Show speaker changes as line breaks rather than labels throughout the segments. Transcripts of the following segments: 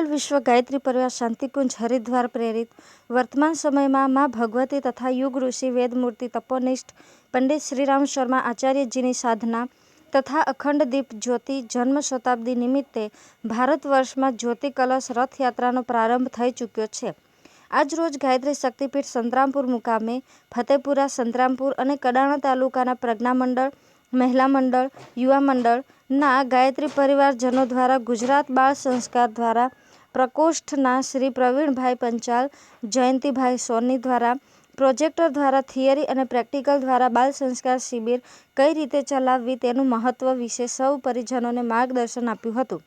અખિલ વિશ્વ ગાયત્રી પરિવાર શાંતિકુંજ હરિદ્વાર પ્રેરિત. વર્તમાન સમયમાં મા ભગવતી તથા યુગ ઋષિ વેદમૂર્તિ તપોનિષ્ઠ પંડિત શ્રીરામ શર્મા આચાર્યજીની સાધના તથા અખંડ દીપ જ્યોતિ જન્મ શતાબ્દી નિમિત્તે ભારત વર્ષમાં જ્યોતિ કલશ રથયાત્રાનો પ્રારંભ થઈ ચૂક્યો છે. આજ રોજ ગાયત્રી શક્તિપીઠ સંતરામપુર મુકામે, ફતેપુરા સંતરામપુર અને કડાણા તાલુકાના પ્રજ્ઞા મંડળ, મહિલા મંડળ, યુવા મંડળના ગાયત્રી પરિવારજનો દ્વારા ગુજરાત બાળ સંસ્કાર દ્વારા પ્રકોષ્ઠના શ્રી પ્રવીણભાઈ પંચાલ, જયંતિભાઈ સોની દ્વારા, પ્રોજેક્ટર દ્વારા, થિયરી અને પ્રેક્ટિકલ દ્વારા બાલ સંસ્કાર શિબિર કઈ રીતે ચલાવવી તેનું મહત્વ વિશે સૌ પરિજનોને માર્ગદર્શન આપ્યું હતું.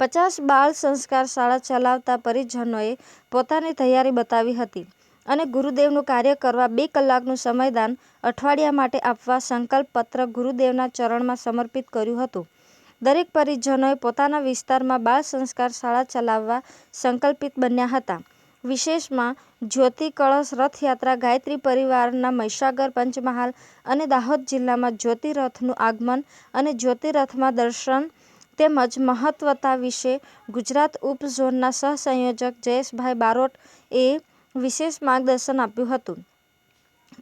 પચાસ બાળ સંસ્કાર શાળા ચલાવતા પરિજનોએ પોતાની તૈયારી બતાવી હતી અને ગુરુદેવનું કાર્ય કરવા બે કલાકનું સમયદાન અઠવાડિયા માટે આપવા સંકલ્પ પત્ર ગુરુદેવના ચરણમાં સમર્પિત કર્યું હતું. દરેક પરિજનોએ પોતાના વિસ્તારમાં બાળ સંસ્કાર શાળા ચલાવવા સંકલ્પિત બન્યા હતા. વિશેષમાં, જ્યોતિ કળશ રથયાત્રા ગાયત્રી પરિવારના મહીસાગર પંચમહાલ અને દાહોદ જિલ્લામાં જ્યોતિ રથનું આગમન અને જ્યોતિ રથમાં દર્શન તેમજ મહત્વતા વિશે ગુજરાત ઉપ ઝોનના સહસંયોજક જયેશભાઈ બારોટ એ વિશેષ માર્ગદર્શન આપ્યું હતું.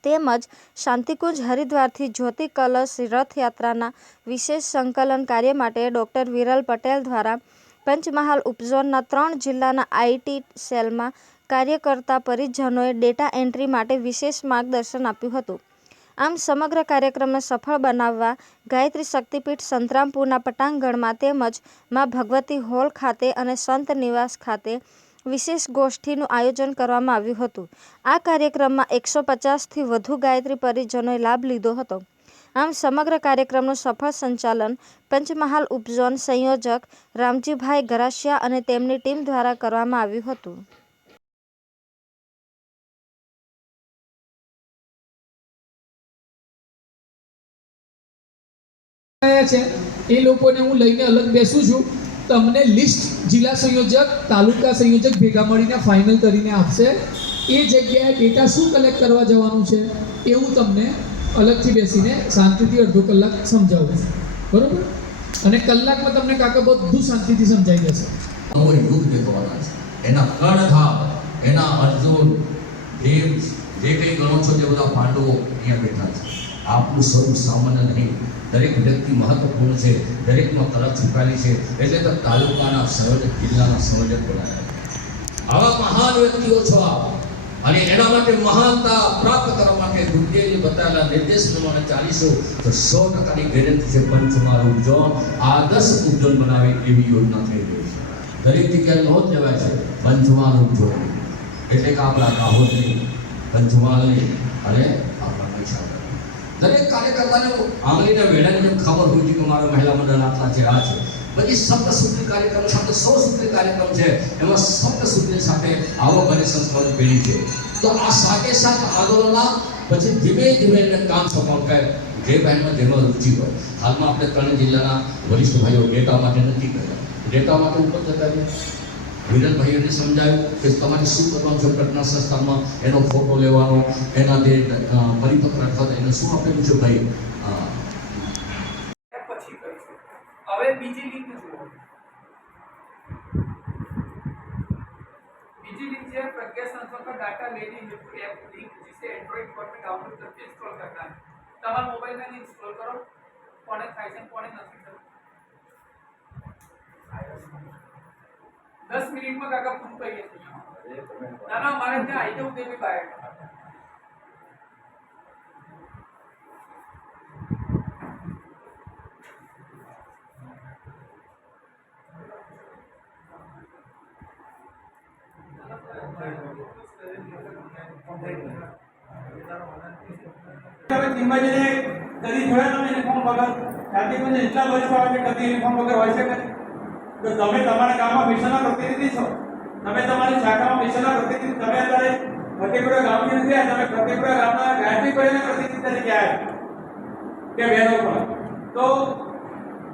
તેમજ શાંતિકુંજ હરિદ્વારથી જ્યોતિ કલશ રથયાત્રાના વિશેષ સંકલન કાર્ય માટે ડોક્ટર વિરલ પટેલ દ્વારા પંચમહાલ ઉપઝોનના ત્રણ જિલ્લાના આઈટી સેલમાં કાર્ય કરતા પરિજનોએ ડેટા એન્ટ્રી માટે વિશેષ માર્ગદર્શન આપ્યું હતું. આમ સમગ્ર કાર્યક્રમને સફળ બનાવવા ગાયત્રી શક્તિપીઠ સંતરામપુરના પટાંગણમાં તેમજ મા ભગવતી હોલ ખાતે અને સંત નિવાસ ખાતે વિશેષ ગોષ્ઠીનું આયોજન કરવામાં આવ્યું હતું. આ કાર્યક્રમમાં એકસો પચાસથી વધુ ગાયત્રી પરિજનોએ લાભ લીધો હતો. આમ, સમગ્ર કાર્યક્રમનું સફળ સંચાલન પંચમહાલ ઉપઝોન સંયોજક રામજીભાઈ ગરાસિયા અને તેમની ટીમ દ્વારા કરવામાં આવ્યું હતું.
છે. એ લોકોને હું લઈને અલગ બેસું છું. તમને લિસ્ટ જિલ્લા સંયોજક, તાલુકા સંયોજક ભેગા મળીને ફાઇનલ કરીને આપશે. એ જગ્યાએ ડેટા શું કલેક્ટ કરવા જવાનું છે એવું તમને અલગથી બેસીને શાંતિથી અડધો કલાક સમજાવું. છું બરોબર? અને કલાકમાં તમને કાકા બધું શાંતિથી સમજાઈ જશે.
અમોએ યુગ દેખવાના છે, એના કર્ણધાર એના અર્જુન, ભીમ, જે કંઈ ગણો છો તે બધા પાંડવો અહીંયા બેઠા છે. આપણું સ્વરૂપ સામાન્ય નહીં. દરેક વ્યક્તિ મહત્વપૂર્ણ છે, દરેકમાં કલા છુપાયેલી છે, એટલે તો તાલુકાના સંયોજક જિલ્લાના સંયોજક બોલાયા. આવા મહાન વ્યક્તિઓ છો આપ. અને એના માટે મહાનતા પ્રાપ્ત કરવા માટે ગુરુદેવજી બતાવેલા નિર્દેશ પ્રમાણે ચાલીસો તો સો ટકાની ગેરંટી છે પંચમાર ઉપજોન આદર્શ ઉપજોન બનાવે એવી યોજના થઈ રહી છે. દરેક જગ્યાએ નોંધ લેવાય છે પંચમાર ઉપજોન એટલે કે આપણા દાહોદની પંચમહાલની અને દરેક કાર્યકર્તાને આંગળીના જેમ ખબર હોય છે કે મારા મહિલા મંડળ આટલા છે આ છે. પછી સપ્તસૂત્રી કાર્યક્રમ સાથે સો સૂત્રી કાર્યક્રમ છે. એમાં સપ્તસૂત્રી સાથે આવો બને સંસ્થાઓની પેઢી છે. તો આ સાથે સાથ આંદોલનના પછી ધીમે ધીમે એને કામ સોંપવાનું કહે. જે બહેનમાં જેમાં રુચિ હોય. હાલમાં આપણે ત્રણ જિલ્લાના વરિષ્ઠ ભાઈઓ ડેટા માટે નક્કી કર્યા. ડેટા માટે ઉપર જતા રહ્યા. વિરલભાઈઓને સમજાયું કે તમારે શું કરવાનું છે, પ્રજ્ઞા સંસ્થામાં એનો ફોટો લેવાનો, એના જે પરિપત્ર અથવા એને શું આપેલું છે ભાઈ?
હવે બીજી લિંક બીજી લિંક છે, પ્રજ્ઞા ડાટા લેની હેતુ એપ લિંક जिसे एंड्रॉइड पर તમારા મોબાઈલમાં ઇન્સ્ટોલ કરો. કોને થાય છે કોને નથી થતું. દસ મિનિટમાં કાકા પૂરું કરીએ છીએ ના ના મારે ત્યાં આવી જવું દેવી બહાર
ધીમાજીને કદી જોયા તમે યુનિફોર્મ વગર કાર્તિકભાઈ એટલા વર્ષો આવે કદી યુનિફોર્મ વગર હોય છે તો તમે તમારા ગામમાં મિશનના પ્રતિનિધિ છો. તમે તમારી શાખામાં મિશનના પ્રતિનિધિ. તમે અત્યારે ફતેપુરા ગામની નથી આવ્યા તમે ફતેપુરા ગામના ગાયત્રી પરિવારના પ્રતિનિધિ તરીકે આવ્યા. કે બહેનો પણ. તો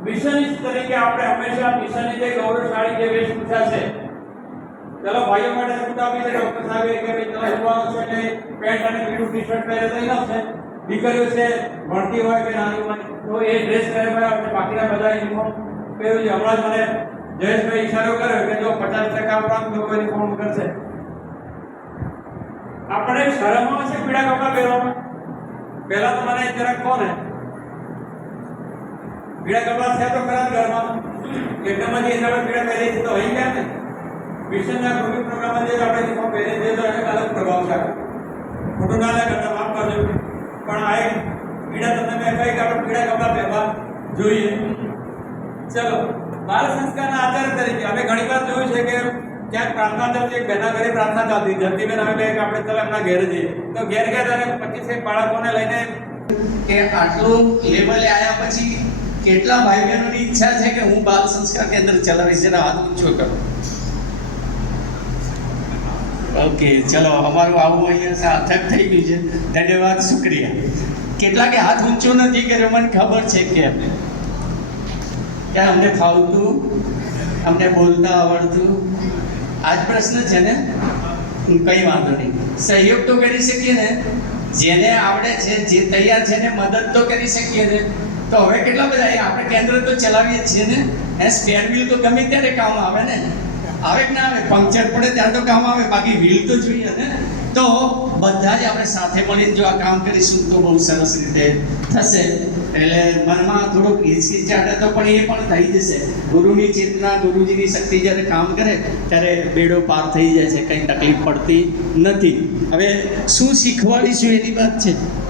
મિશનિસ્ટ તરીકે આપણે હંમેશા મિશનની જે ગૌરવશાળી જે વેશભૂષા છે. ચલો ભાઈઓ માટે છૂટ આપી છે ડોક્ટર સાહેબે કે ભાઈ, તમે યુવાનો છો એટલે પેન્ટ અને પીળું ટી શર્ટ પહેરે તો ઇનફ છે. દીકરીઓ છે, ભણતી હોય કે નાની હોય, તો એ ડ્રેસ પહેરે બરાબર. બાકીના બધા યુનિફોર્મ પહેર્યું છે. હમણાં જ મને જયેશભાઈ ઈશારો કર્યો કે જો પચાસ ટકા ઉપરાંત લોકો ફોન કરશે. આપણે શરમ છે પીળા કપડાં પહેરવામાં? પહેલા તો મને જરાક કોને પીળા કપડાં છે તો ખરા ઘરમાં. એકદમ જ હિસાબે પીળા પહેરીએ છીએ તો અહીં ગયા ને? મિશનના ગ્રુપિંગ પ્રોગ્રામમાં જે આપણે યુનિફોર્મ પહેરીએ છીએ તો એને અલગ પ્રભાવ છે. ખોટું ના લાગે માફ કરજો. પણ આ એક પીડા તમને મેં કહી કે આપણે પીળા કપડાં પહેરવા જોઈએ. ચલો. બાળ સંસ્કારના આચાર્ય તરીકે અમે ઘણી વાર જોયું છે કે ક્યાંક પ્રાર્થના ચાલતી, એક બેના ઘરે પ્રાર્થના ચાલતી. ધરતીબેન, અમે કહે કે આપણે ચાલો એમના ઘેર જઈએ. તો ઘેર ગયા ત્યારે પચીસેક બાળકોને લઈને
કે આટલું લેવલે આવ્યા પછી કેટલા ભાઈ બહેનોની ઈચ્છા છે કે હું બાલ સંસ્કાર કેન્દ્ર ચલાવીશ? એના હાથ ઊંચો કરો. ઓકે, ચલો, અમારું આવું અહીંયા સાર્થક થઈ ગયું છે. ધન્યવાદ, શુક્રિયા. કેટલાકે હાથ ઊંચો નથી કર્યો, મને ખબર છે કેમ કે અમને ફાવતું અમને બોલતા આવડતું? આ જ પ્રશ્ન છે ને? કંઈ વાંધો નહીં. સહયોગ તો કરી શકીએ ને? જેને આવડે છે, જે તૈયાર છે ને મદદ તો કરી શકીએ ને? તો હવે કેટલા બધા આપણે કેન્દ્ર તો ચલાવીએ છીએ ને? એ સ્પેર વ્હીલ તો ગમે ત્યારે કામ આવે ને? આવે કે ના આવે? પંક્ચર પડે ત્યારે તો કામ આવે, બાકી વ્હીલ તો જોઈએ ને. તો બધા જ આપણે સાથે મળીને જો આ કામ કરીશું તો બહુ સરસ રીતે થશે. એટલે મનમાં થોડુંક હિચકિચાટ હતો પણ એ પણ થઈ જશે. ગુરુની ચેતના, ગુરુજીની શક્તિ જ્યારે કામ કરે, ત્યારે બેડો પાર થઈ જાય છે, કંઈ તકલીફ પડતી નથી. હવે શું શીખવાડીશું એની વાત છે?